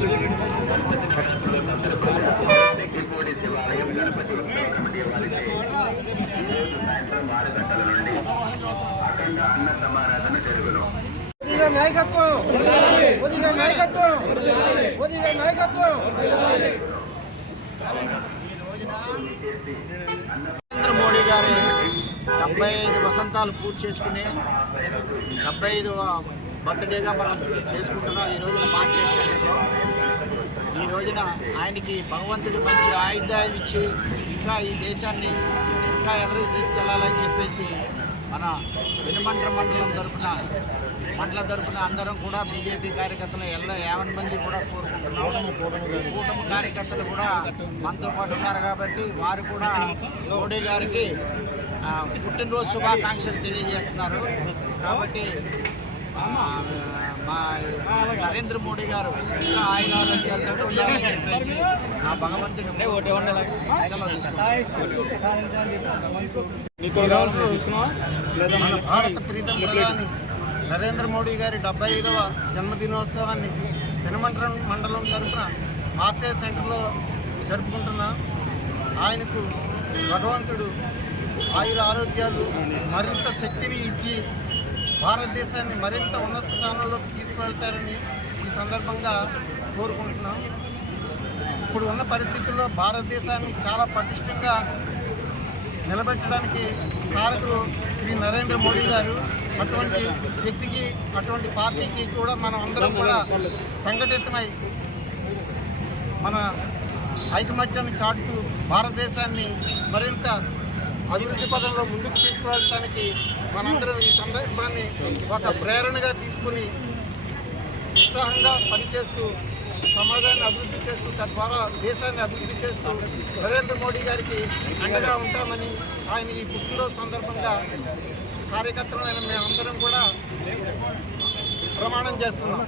నరేంద్ర మోడీ గారి 75 వసంతాలు పూర్తి చేసుకుని 75వ బర్త్డేగా మనం చేసుకుంటున్నాం. ఈ రోజున మార్కెట్ సెంటర్లో ఈ రోజున ఆయనకి భగవంతుడు మంచి ఆయుధాలు ఇచ్చి ఇంకా ఈ దేశాన్ని ఇంకా ఎదురు తీసుకెళ్లాలని చెప్పేసి మన వెనుమండ్ర మండలం తరపున అందరం కూడా బీజేపీ కార్యకర్తలు 50 మంది కూడా కోరుకుంటున్నాం. కూటమి కార్యకర్తలు కూడా మనతో పాటు ఉన్నారు కాబట్టి వారు కూడా మోడీ గారికి పుట్టినరోజు శుభాకాంక్షలు తెలియజేస్తున్నారు. కాబట్టి మా నరేంద్ర మోడీ గారు ఇంకా ఆయన ఆరోగ్యాలతో ఉండాలని చెప్పేసి ఆ భగవంతుడు భారత ప్రీతం ప్రధాని నరేంద్ర మోడీ గారి 75వ జన్మదినోత్సవాన్ని వెనుమండ్ర మండలం తరఫున మార్కెట్ సెంటర్లో జరుపుకుంటున్నాం. ఆయనకు భగవంతుడు ఆయుర ఆరోగ్యాలు మరింత శక్తిని ఇచ్చి భారతదేశాన్ని మరింత ఉన్నత స్థానంలోకి తీసుకువెళ్తారని ఈ సందర్భంగా కోరుకుంటున్నాం. ఇప్పుడు ఉన్న పరిస్థితుల్లో భారతదేశాన్ని చాలా పటిష్టంగా నిలబెట్టడానికి కారకులు శ్రీ నరేంద్ర మోడీ గారు. అటువంటి వ్యక్తికి అటువంటి పార్టీకి కూడా మనం అందరం కూడా సంఘటితమై మన ఐకమత్యాన్ని చాటుతూ భారతదేశాన్ని మరింత అభివృద్ధి పదంలో ముందుకు తీసుకువెళ్ళడానికి మనందరం ఈ సందర్భాన్ని ఒక ప్రేరణగా తీసుకుని ఉత్సాహంగా పనిచేస్తూ సమాజాన్ని అభివృద్ధి చేస్తూ తద్వారా దేశాన్ని అభివృద్ధి చేస్తూ నరేంద్ర మోడీ గారికి అండగా ఉంటామని ఆయన ఈ పుట్టినరోజు సందర్భంగా కార్యకర్తలైన మేమందరం కూడా ప్రమాణం చేస్తున్నాం.